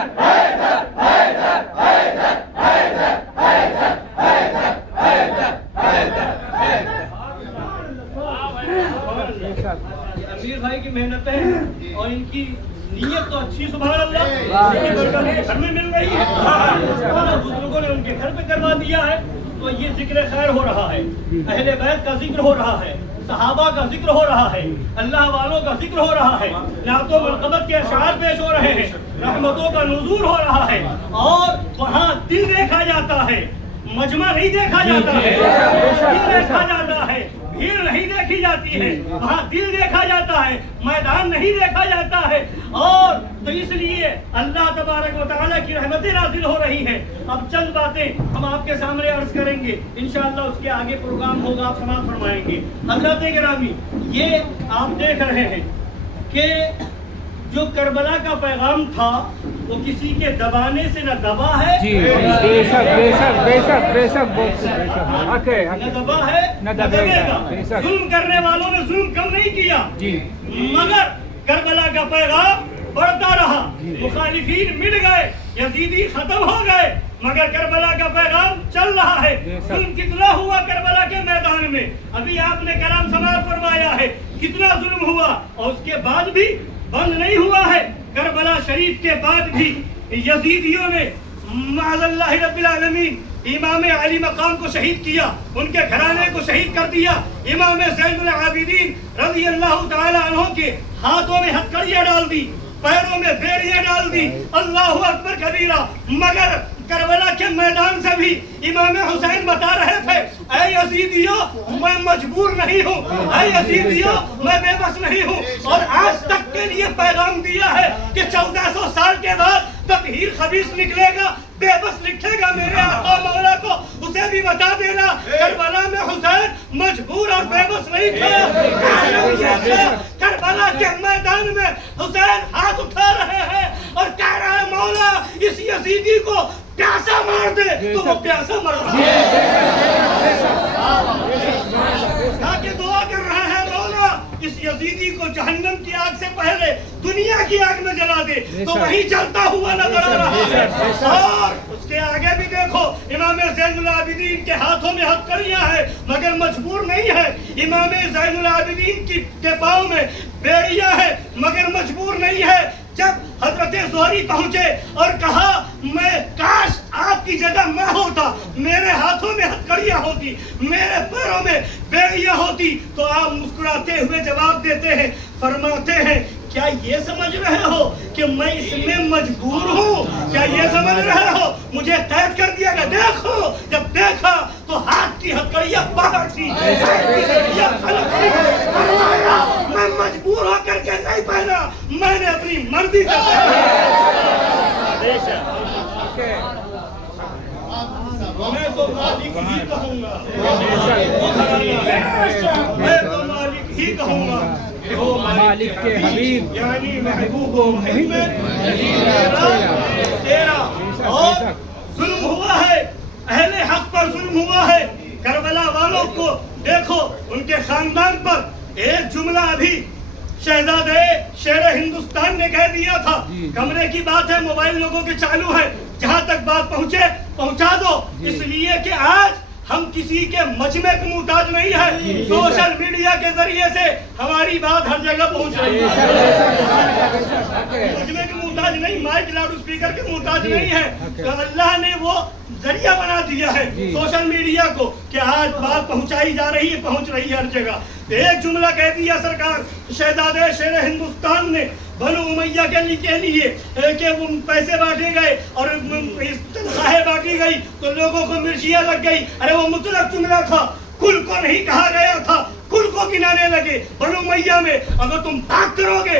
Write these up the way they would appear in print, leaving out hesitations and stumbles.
अमीर भाई की मेहनतें और इनकी नीयत तो अच्छी, सुभान अल्लाह, घर में मिल रही है, बुजुर्गों ने उनके घर पे करवा दिया है। तो ये जिक्र खैर हो रहा है, अहले बैत का जिक्र हो रहा है, सहाबा का जिक्र हो रहा है, अल्लाह वालों का जिक्र हो रहा है, नातो मरकबत के अशार पेश हो रहे हैं, रहमतों का नुज़ूल हो रहा है। और वहाँ दिल देखा जाता है, मजमा नहीं देखा जाता है, दिल देखा जाता है, भीड़ नहीं देखी जाती है, वहाँ दिल देखा जाता है, मैदान नहीं देखा जाता है। और तो इसलिए अल्लाह तबारक व तआला की रहमतें नाज़िल हो रही हैं। अब चंद बातें हम आपके सामने अर्ज करेंगे, इंशाअल्लाह उसके आगे प्रोग्राम होगा, आप समाप्त फरमाएंगे। हज़रत गिरामी, ये आप देख रहे हैं कि जो करबला का पैगाम था वो किसी के दबाने से न दबा है, बेशक बेशक बेशक बेशक न दबा है न दबेगा। जुल्म करने वालों ने जुल्म कम नहीं किया, मगर करबला का पैगाम बढ़ता रहा, मुखालिफीन मिट गए, यजीदी खत्म हो गए, मगर करबला का पैगाम चल रहा है। जुल्म कितना हुआ करबला के मैदान में, अभी आपने कलाम समाप्त फरमाया है, कितना जुल्म हुआ, और उसके बाद भी बंद नहीं हुआ है। करबला शरीफ के बाद भी यजीदियों ने माअल्लाह रब्बिल आलमीन इमाम अली मकाम को शहीद किया, उनके घराने को शहीद कर दिया। इमाम ज़ैनुल आबिदीन रज़ी अल्लाह तआला अन्हु के हाथों में हथकड़ियां डाल दी, पैरों में बेड़ियां डाल दी, अल्लाहु अकबर कबीरा। मगर करबला के मैदान से भी इमाम हुसैन बता रहे थे, ऐ यजीदियों मैं मजबूर नहीं हूँ, ऐ यजीदियों मैं बेबस नहीं हूँ। और आज तक के लिए पैगाम दिया है कि 1400 साल के बाद तत्हीर खबीस निकलेगा, बेबस लिखेगा मेरे आका मौला को, उसे भी बता देना करबला में हुसैन मजबूर और बेबस नहीं था। करबला के मैदान में हुसैन हाथ उठा रहे हैं और कह रहा है मौला इस यजीदी को प्यासा मार दे, तो वो प्यासा मर रहा है, दुआ कर रहा है मौला इस यजीदी को जहन्नम की आग से पहले दुनिया की आग में जला दे, तो वही जलता हुआ नजर आ रहा है। और उसके आगे भी देखो, इमाम ज़ैनुल आबिदीन के हाथों में हथकड़ियां है, मगर मजबूर नहीं है। इमाम ज़ैनुल आबिदीन के पाँव में बेड़ियां है, मगर मजबूर नहीं है। जब हजरत ज़ुहरी पहुंचे और कहा मैं काश आपकी जगह मैं होता, मेरे हाथों में हथकड़ियां होती, मेरे पैरों में बेड़ियां होती, तो आप मुस्कुराते हुए जवाब देते हैं, फरमाते हैं क्या ये समझ रहे हो कि मैं इसमें मजबूर हूँ? क्या ये समझ रहे हो मुझे कैद कर दिया गया? देखो, जब देखा तो हाथ की हथकड़ियां बाहर थी, मैं मजबूर होकर के नहीं पहना, मैंने अपनी मर्जी से मैं तो मालिक ही कहूँगा, मैं तो मालिक ही कहूँगा, मालिक के हबीब यानी महबूब तेरा। और जुल्म हुआ है, अहले हक पर जुल्म हुआ है, करबला वालों को देखो, उनके खानदान पर एक जुमला अभी शहजादे शेर हिंदुस्तान ने कह दिया था। कमरे की बात है, मोबाइल लोगों के चालू है, जहां तक बात पहुंचे पहुंचा दो, इसलिए कि आज हम किसी के मजमे के मुहताज नहीं है, सोशल मीडिया के जरिए से हमारी बात हर जगह पहुंच रही है। मजमे के मुहताज नहीं, माइक लाउड स्पीकर के मुहताज नहीं है, तो अल्लाह ने वो जरिया बना दिया है सोशल मीडिया को कि आज बात पहुंचाई जा रही है, पहुंच रही है हर जगह। एक जुमला कह दिया सरकार शहजादे शेर हिंदुस्तान ने बनु उमैया के लिए कि वो पैसे बांटे गए और तनख्वाहें बांटी गई तो लोगों को मिर्चियां लग गई। अरे वो मुतलक जुमला था, कुल को नहीं कहा गया था, कुल को गिनाने लगे। बनु उमैया में अगर तुम बात करोगे,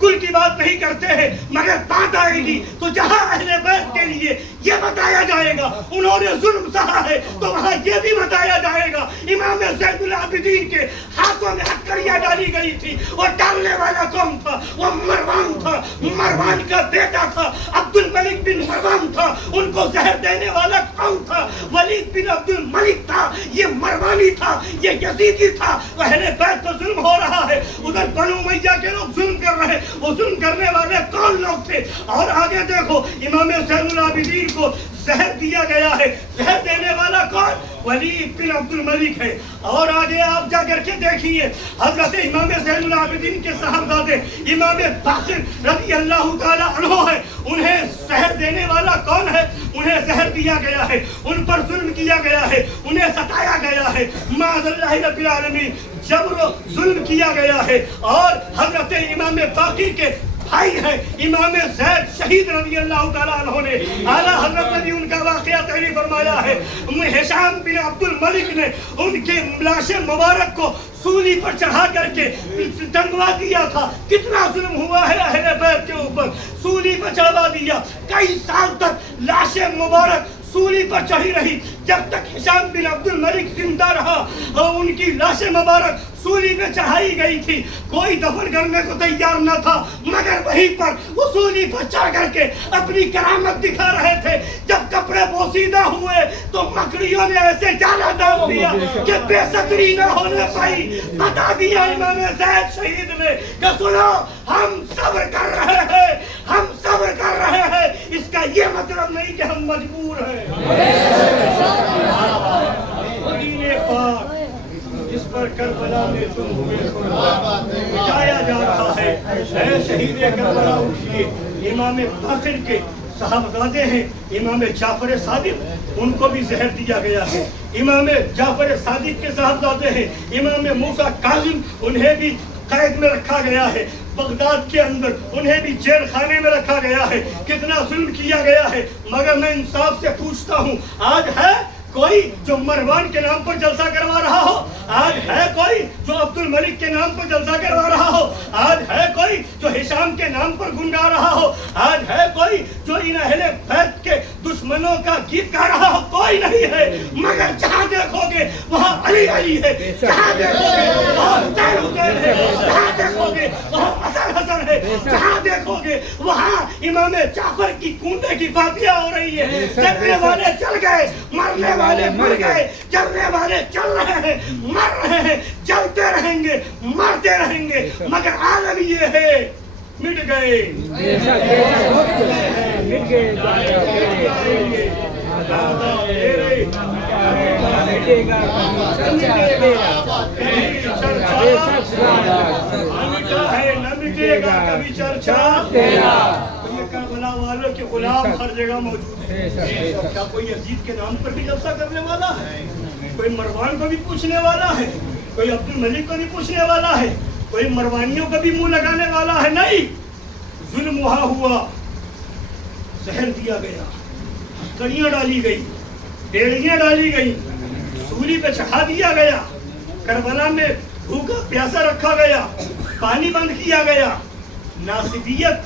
कुल की बात नहीं करते हैं, मगर बात आएगी तो जहां अहले बैत के लिए ये बताया जाएगा उन्होंने जुल्म सहा है, तो वहां ये भी बताया जाएगा इमाम ज़ैनुल आबिदीन के हाथों में हथकड़ियां गोलियां डाली गई थी। वो डालने वाला कौन था? वो मरवान था, मरवान का बेटा था, अब्दुल मलिक बिन मरवान था। उनको जहर देने वाला कौन था? वलीद बिन अब्दुल मलिक था। ये मरवानी था, ये यजीदी था। अहले बैत पर जुल्म हो रहा है, उधर बनु उमय्या के लोग जुल्म कर रहे हैं। वो जुल्म करने वाले कौन लोग थे? और आगे देखो, इमाम ज़ैनुल आबिदीन को जहर दिया गया है। जहर देने वाला कौन? वलीद बिन अब्दुल मलिक है। और आगे आप जा करके देखिए, हजरत इमाम ज़ैनुल आबिदीन के साहबजादे इमाम बाक़िर रज़ी अल्लाह ताला अन्हु है। उन्हें जहर देने वाला कौन है? उन्हें जहर दिया गया है, उन पर जुल्म किया गया है, उन्हें सताया गया है। माअज़ल्लाहि रब्बिल आलमीन, जबर जुल्म किया गया है। और हजरत इमाम बाक़िर के भाई है इमाम ज़ैद शहीद रज़ी अल्लाह ताला अन्हु ने, आला हज़रत ने भी उनका वाक़या तहरीर फरमाया है। हिशाम बिन अब्दुल मलिक ने उनके लाशे मुबारक को सूली पर चढ़ा करके टंगवा दिया था। कितना जुल्म हुआ है अहले बैत के ऊपर, सूली पर चढ़वा दिया। कई साल तक लाशे मुबारक सूली पर चढ़ी रही, जब तक हिशाम बिन अब्दुल मलिक जिंदा रहा और उनकी लाशे मुबारक सूली में चढ़ाई गई थी। कोई दफन करने को तैयार न था, मगर वहीं पर वो सूली पर चढ़ करके अपनी करामत दिखा रहे थे। जब कपड़े पोसीदा हुए तो मकड़ियों ने ऐसे जाला डाल दिया कि बेसतरी न होने पाई। बता दिया इमाम ज़ैद शहीद ने कि सुनो, हम सब्र कर रहे हैं, हम सब्र कर रहे हैं, इसका ये मतलब नहीं कि हम मजबूर हैं। मदीने पाक जिस पर करबला में तुम हुए मिटाया जा रहा है, ऐ शहीद करबला उठिए। इमाम बाक़िर के साहबजादे हैं इमाम जाफर सादिक, उनको भी जहर दिया गया है। इमाम जाफर सादिक के साहबजादे हैं इमाम मूसा काज़िम, उन्हें भी कैद में रखा गया है। बगदाद के अंदर उन्हें भी जेल खाने में रखा गया है। कितना जुल्म किया गया है। मगर मैं इंसाफ से पूछता हूँ, आज है कोई जो मरवान के नाम पर जलसा करवा रहा हो? आज है कोई जो अब्दुल मलिक के नाम पर जलसा करवा रहा हो? आज है कोई जो हिशाम के नाम पर गुनगा रहा हो? आज है कोई जो इन अहले बैत के दुश्मनों का गीत गा रहा हो? कोई नहीं है। मगर जहाँ देखोगे वहाँ अली अली है, जहाँ देखोगे वहाँ हुसैन हुसैन है, जहाँ देखोगे वहाँ हसन हसन है, जहाँ देखोगे वहाँ इमाम जाफर की कूदने की बातियाँ हो रही है। चलने वाले चल गए, मरने वाले मर गए, चलने वाले चल रहे हैं, मर रहे हैं, चलते रहेंगे, मरते रहेंगे। मगर आलम ये है, मिट गए, मिट गए, न मिटेगा कभी चर्चा तेरा। करबला वालों के गुलाम हर जगह मौजूद है। क्या कोई यजीद के नाम पर भी जलसा करने वाला है? कोई मरवान को भी पूछने वाला है? कोई अब्दुल मलिक को भी पूछने वाला है? कोई मरवानियों को भी मुंह लगाने वाला है? नहीं। जुल्म वहाँ हुआ, जहर दिया गया, कड़ियाँ डाली गई, डेढ़ियाँ डाली गई, सूली पे चढ़ा दिया गया, करबला में भूखा प्यासा रखा गया, पानी बंद किया गया। नासिबियत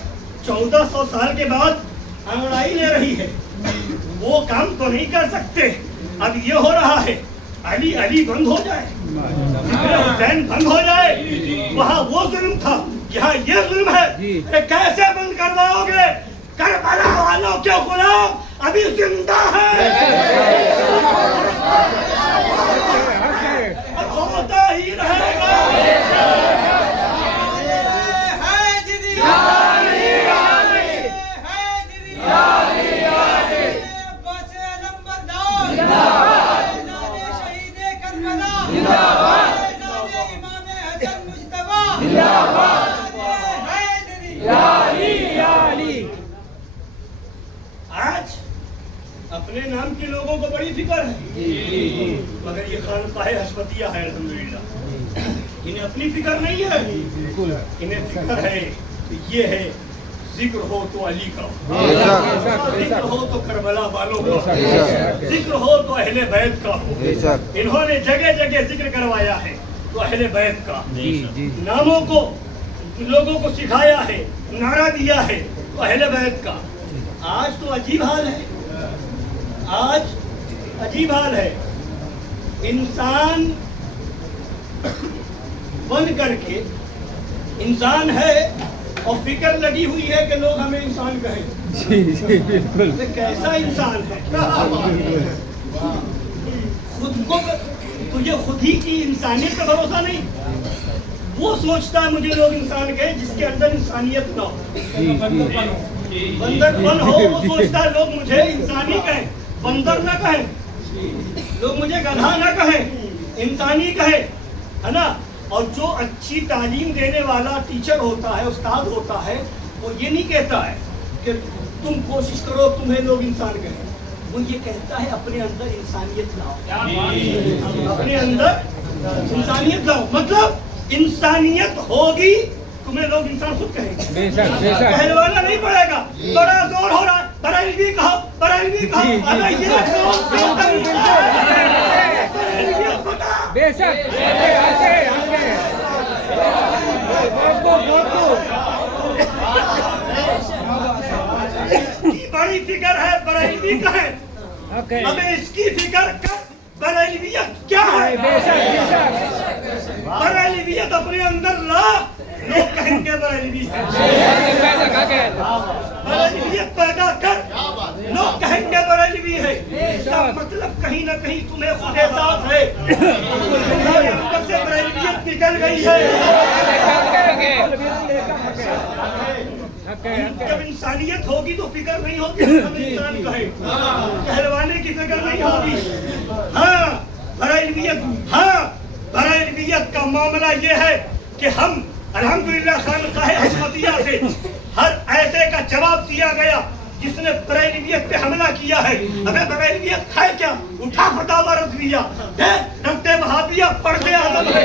1400 साल के बाद अंगड़ाई ले रही है, वो काम तो नहीं कर सकते। अब ये हो रहा है, अली अली बंद हो जाए, हुसैन बंद हो जाए। वहाँ वो जुल्म था, यहाँ ये जुल्म है। कैसे बंद करवाओगे? करबला वालों के गुलाम अभी जिंदा है, होता ही रहेगा। आज अपने नाम के लोगों को बड़ी फिक्र है, मगर ये खानकाहे हशमतिया है अल्हम्दुलिल्लाह, इन्हें अपनी फिक्र नहीं है। इन्हें फिक्र है, ये है जिक्र हो तो अली का, जिक्र हो तो करबला वालों का, जिक्र हो तो अहले बैत का हो। इन्होंने जगह जगह जिक्र करवाया है तो अहले बैत का, नामों को लोगों को सिखाया है, नारा दिया है तो अहले बैत का। आज तो अजीब हाल है, आज अजीब हाल है। इंसान बंद करके इंसान है और फिक्र लगी हुई है कि लोग हमें इंसान कहें। जी जी बिल्कुल ये कैसा इंसान है? खुद को, तुझे खुद ही की इंसानियत का भरोसा नहीं। वो सोचता है मुझे लोग इंसान कहें जिसके अंदर इंसानियत ना हो, बंदरपन हो। वो सोचता है लोग मुझे इंसानी कहें, बंदर न कहें, लोग मुझे गधा न कहें, इंसानी कहे, है ना। और जो अच्छी तालीम देने वाला टीचर होता है, उस्ताद होता है, वो ये नहीं कहता है कि तुम कोशिश करो तुम्हें लोग इंसान कहें। वो ये कहता है अपने अंदर इंसानियत लाओ, अपने अंदर इंसानियत लाओ। मतलब इंसानियत होगी तुम्हें लोग इंसान खुद कहेंगे। बेशक बेशक कहलवाना नहीं पड़ेगा। बड़ा जोर हो रहा है बरेलवी कहो, बरेलवी कहो। अबे ये कौन सा तरीका है? बरेलवियत बता। बेशक आगे आगे आगे बोको इसकी बड़ी फिक्र है बरेलवी का है। ओके अबे इसकी फिक्र कर बरेलवियत क्या है? बेशक बेशक बरेलवियत अपने अंदर ला, लोग कहेंगे बरेलवी है। बरेलवियत पैदा कर, लोग कहेंगे बरेलवी है। इसका मतलब कहीं ना कहीं तुम्हें खुद एहसास है तुम्हारे अंदर से बरेलवियत निकल गई है। जब इंसानियत होगी तो फिक्र नहीं होगी हम इंसान कहें, कहलवाने की फिक्र नहीं होगी। हाँ बरेलवियत, हाँ बरेलवियत का मामला ये है कि हम अल्हम्दुलिल्लाह खानकाह अहमदिया से हर ऐसे का जवाब दिया गया जिसने बरेलवियत पे हमला किया है। अबे बरेलवियत है क्या? उठा फतावा रज़विया, रखते वहाबिया, पढ़ते आदम है।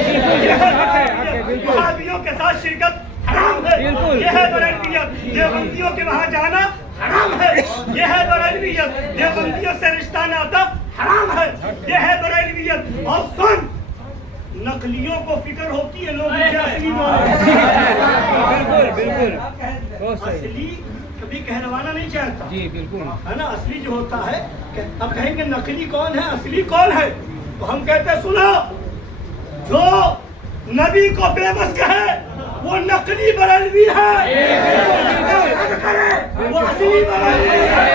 वहाबियों के साथ शिरकत हराम है। ये है बरेलवियत। देवबंदियों के वहाँ जाना हराम है। ये है बरेलवियत। देवबंदियों से रिश्ता नाता हराम है। ये है बरेलवियत। और सुन, नकलियों को फिक्र होती है लोग मुझे असली बिल्कुल बिल्कुल असली कभी कहलवाना नहीं चाहता। जी बिल्कुल है ना। असली जो होता है, अब कहेंगे नकली कौन है असली कौन है, तो हम कहते हैं सुनो, जो नबी को बेबस कहे वो नकली बरेलवी है, वो असली बरेलवी है।